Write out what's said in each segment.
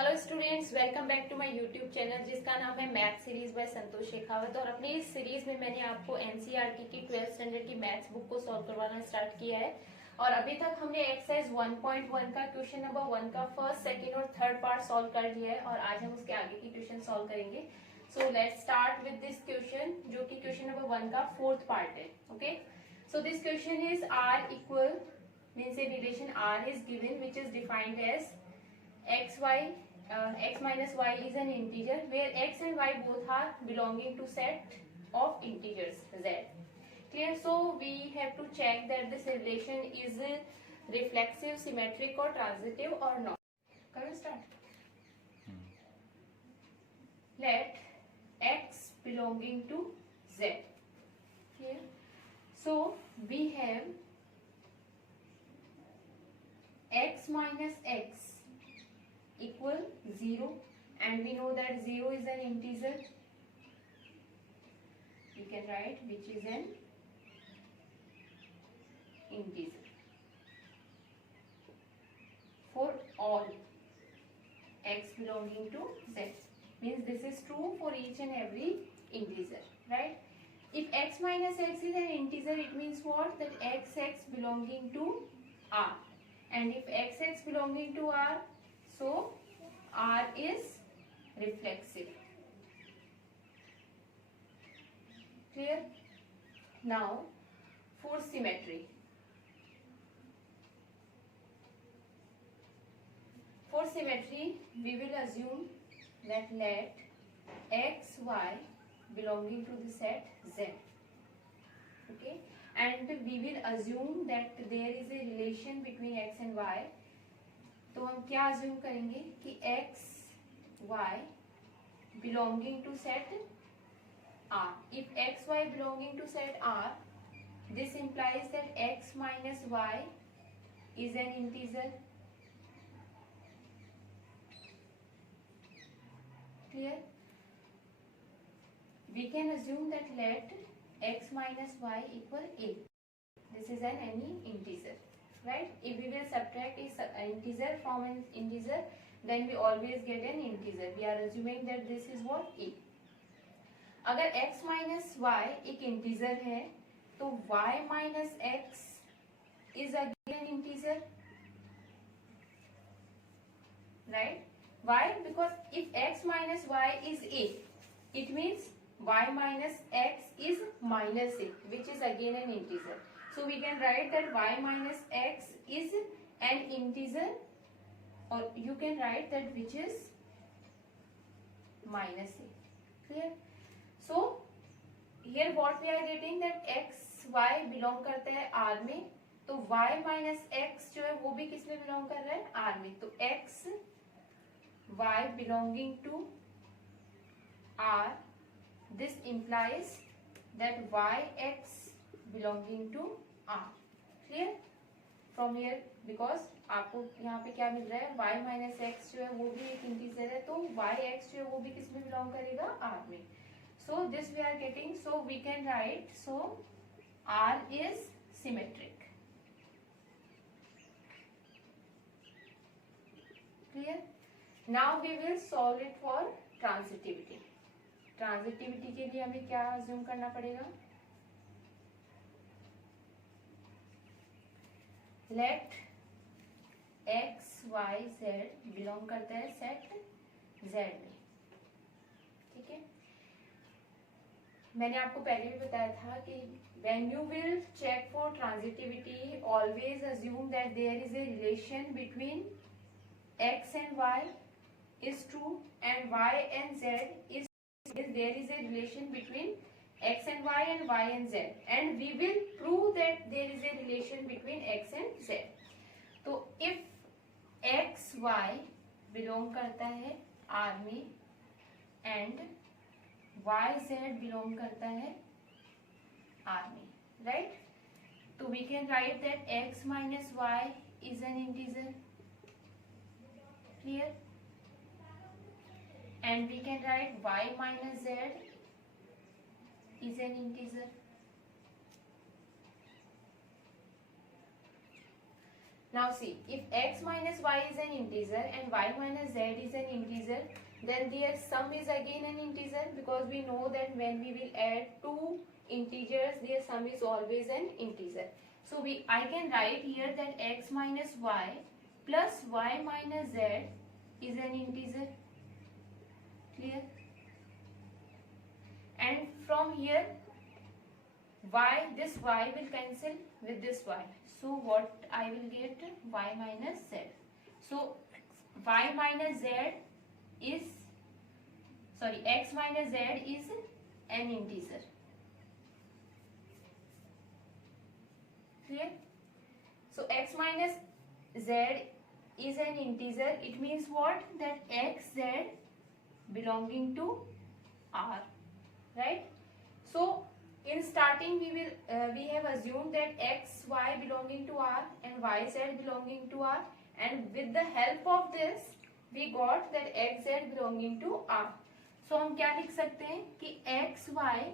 Hello students, welcome back to my YouTube channel जिसका नाम है math series by Santosh Shekhawat. और अपनी इस सीरीज में मैंने आपको एनसीईआरटी की 12th स्टैंडर्ड की मैथ्स बुक को सॉल्व करवाना स्टार्ट किया है। और अभी तक हमने एक्सरसाइज 1.1 का क्वेश्चन नंबर 1 का फर्स्ट, सेकंड और थर्ड पार्ट सॉल्व कर लिया है और आज हम उसके आगे की क्वेश्चन सॉल्व करेंगे। So let's start with this question, जो कि क्वेश्चन नंबर 1 का फोर्थ पार्ट है। Okay, so this question is R equal means a relation R is given which is defined as x minus y is an integer where x and y both are belonging to set of integers z. Clear? So we have to check that this relation is reflexive, symmetric or transitive or not. Can we start? Let x belonging to z. Clear? So we have x minus x equal 0 and we know that 0 is an integer. You can write which is an integer for all x belonging to z. Means this is true for each and every integer, right? If x minus x is an integer, it means what? That x belonging to r, and if x belonging to r, so R is reflexive. Clear? Now for symmetry. For symmetry, we will assume that let x, y belonging to the set Z. Okay? And we will assume that there is a relation between x and y. तो हम क्या assume करेंगे कि x, y belonging to set R. If x, y belonging to set R, this implies that x minus y is an integer. Clear? We can assume that let x minus y equal a. This is any integer. Right? If we will subtract an integer from an integer, then we always get an integer. We are assuming that this is what? A. अगर x minus y एक integer है तो y minus x is again an integer, right? Why? Because if x minus y is a, it means y minus x is minus a, which is again an integer. So we can write that y minus x is an integer, or you can write that which is minus a. Clear? So here what we are getting, that x y belong करता है R में, तो y minus x जो है वो भी किस में belong कर रहा है? R में. तो x y belonging to R, this implies that y x belonging to R. Clear? From here, because आपको यहाँ पे क्या मिल रहा है, y minus x जो है वो भी एक इंटीजर है, तो y x जो है वो भी किस में बिलोंग करेगा? R में. So this we are getting, so we can write, so R is symmetric. Clear? Now we will solve it for transitivity. Transitivity के लिए हमें क्या assume करना पड़ेगा? Let x, y, z belong करता है सेट z में. ठीक है, मैंने आपको पहले भी बताया था कि when you will check for transitivity, always assume that there is a relation between x and y is true and y and z is there is a relation between x and y and z, and we will prove that there is a relation between x and z. तो if x y belong करता है R में and y z belong करता है R में, right? तो we can write that x minus y is an integer. Clear? And we can write y minus z is an integer. Now see, if x minus y is an integer and y minus z is an integer, then their sum is again an integer, because we know that when we will add two integers, their sum is always an integer. So I can write here that x minus y plus y minus z is an integer. Clear? And from here, this y will cancel with this y. So what I will get? Y minus z. So y minus z is, sorry, x minus z is an integer. Clear? So x minus z is an integer. It means what? That x z belonging to R, right? So in starting we have assumed that x y belonging to R and y z belonging to R, and with the help of this we got that x z belonging to R. So हम क्या लिख सकते हैं कि x y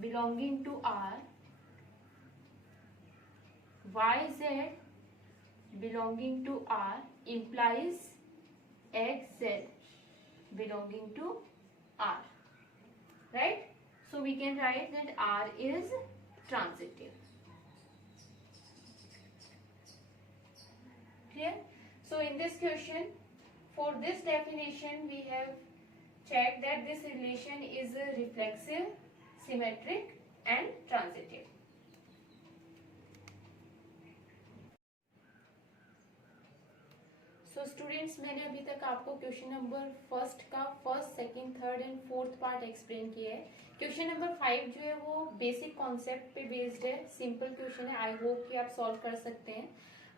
belonging to R, y z belonging to R implies x z belonging to R, right? So we can write that R is transitive. Clear? So in this question, for this definition, we have checked that this relation is reflexive, symmetric and transitive. So students, मैंने अभी तक आपको question number first का first, second, third and fourth part explain किया है. Question number 5 जो है वो बेसिक कॉन्सेप्ट पे बेस्ड है, सिंपल क्वेश्चन है. आई होप कि आप सॉल्व कर सकते हैं.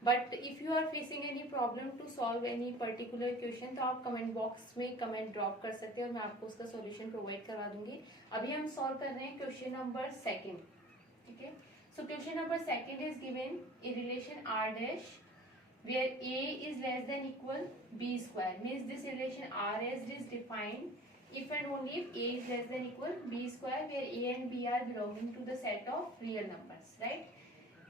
But if you are facing any problem to solve any particular question, तो आप कमेंट बॉक्स में कमेंट ड्रॉप कर सकते हैं और मैं आपको उसका सॉल्यूशन प्रोवाइड करवा दूंगी. अभी हम सॉल्व कर रहे हैं क्वेश्चन नंबर सेकेंड. ठीक है. So question number second is given in relation R dash where a is less than equal b square, means this relation R as is defined if and only if a is less than equal b square, where a and b are belonging to the set of real numbers, right?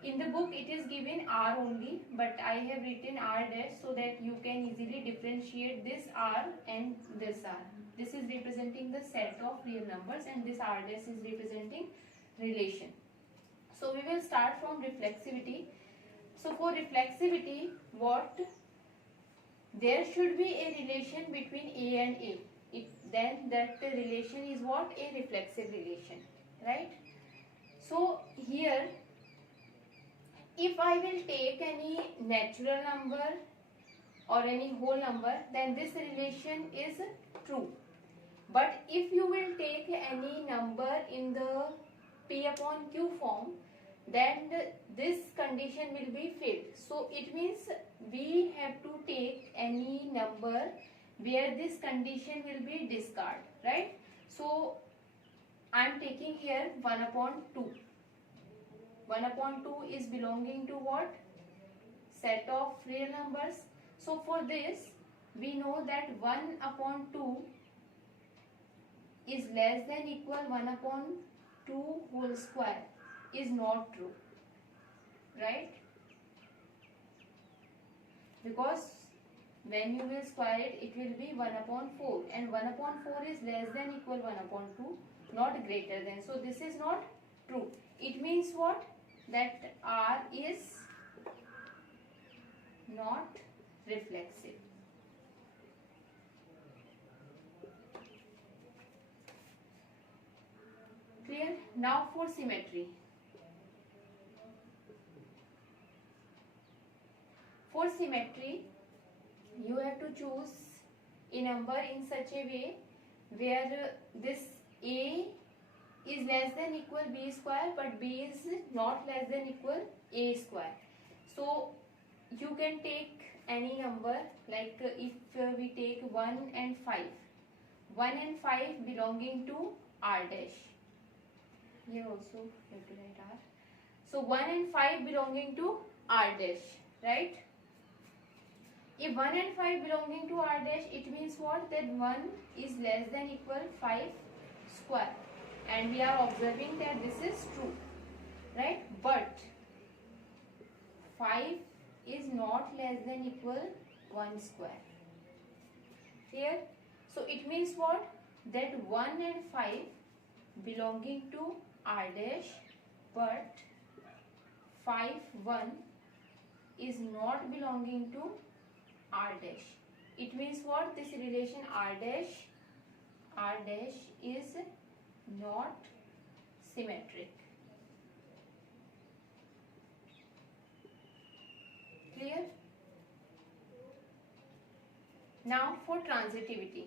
In the book it is given R only, but I have written R dash so that you can easily differentiate this R and this R. This is representing the set of real numbers and this R dash is representing relation. So we will start from reflexivity. So for reflexivity, what? There should be a relation between A and A. Then that relation is what? A reflexive relation, right? So here, if I will take any natural number or any whole number, then this relation is true. But if you will take any number in the P upon Q form, then this condition will be failed. So it means we have to take any number where this condition will be discarded, right? So I am taking here 1 upon 2. 1 upon 2 is belonging to what? Set of real numbers. So for this we know that 1 upon 2 is less than equal 1 upon 2 whole square is not true, right? Because when you will square it, it will be 1 upon 4, and 1 upon 4 is less than equal 1 upon 2, not greater than. So this is not true. It means what? That R is not reflexive. Clear? Now for symmetry. For symmetry, you have to choose a number in such a way where this A is less than equal B square, but B is not less than equal A square. So you can take any number, like if we take 1 and 5. 1 and 5 belonging to R dash. Here also you have to write R. So 1 and 5 belonging to R dash, right? If 1 and 5 belonging to R dash, it means what? That 1 is less than equal 5 square, and we are observing that this is true, right? But 5 is not less than equal 1 square. Clear? So it means what? That 1 and 5 belonging to R dash, but 5, 1 is not belonging to R dash. It means what? This relation R dash is not symmetric. Clear? Now for transitivity.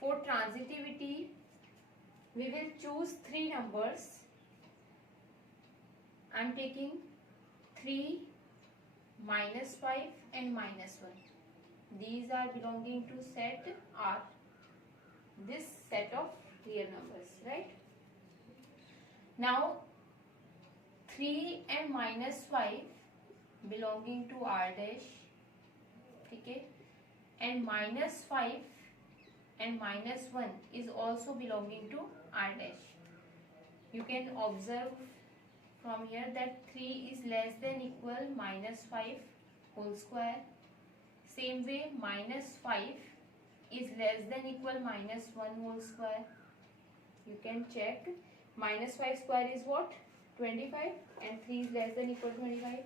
For transitivity, we will choose 3 numbers. I am taking 3, -5 and -1. These are belonging to set R. This set of real numbers, right? Now 3 and -5 belonging to R dash, okay, and -5 and -1 is also belonging to R dash. You can observe from here that 3 is less than equal -5 whole square. Same way -5 is less than equal -1 whole square. You can check. -5 square is what? 25, and 3 is less than equal to 25.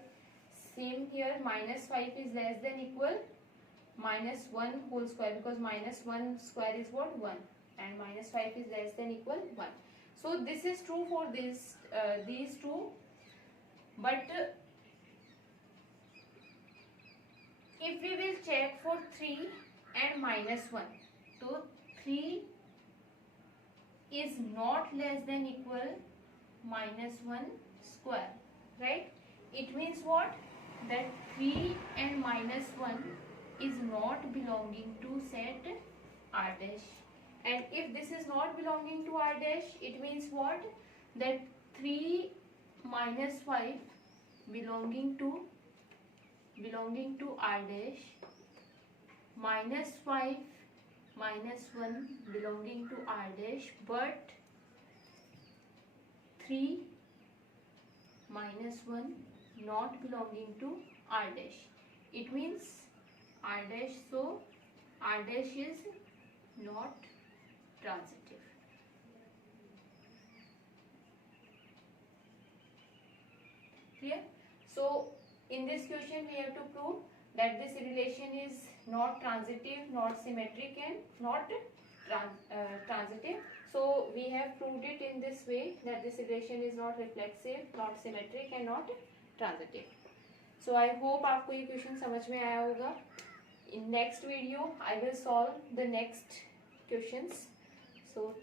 Same here, -5 is less than equal -1 whole square, because -1 square is what? 1, and -5 is less than equal 1. So this is true for these two, but if we will check for 3 and -1, so 3 is not less than equal -1 square, right? It means what? That 3 and -1 is not belonging to set R dash. And if this is not belonging to R dash, it means what? That 3 -5 belonging to R dash, -5 -1 belonging to R dash, but 3 -1 not belonging to R dash. It means R dash, so R dash is not transitive. Clear? So in this question we have to prove that this relation is not transitive, not symmetric, and not transitive. So we have proved it in this way, that this relation is not reflexive, not symmetric, and not transitive. So I hope आपको ये question समझ में आया होगा. In next video I will solve the next questions. So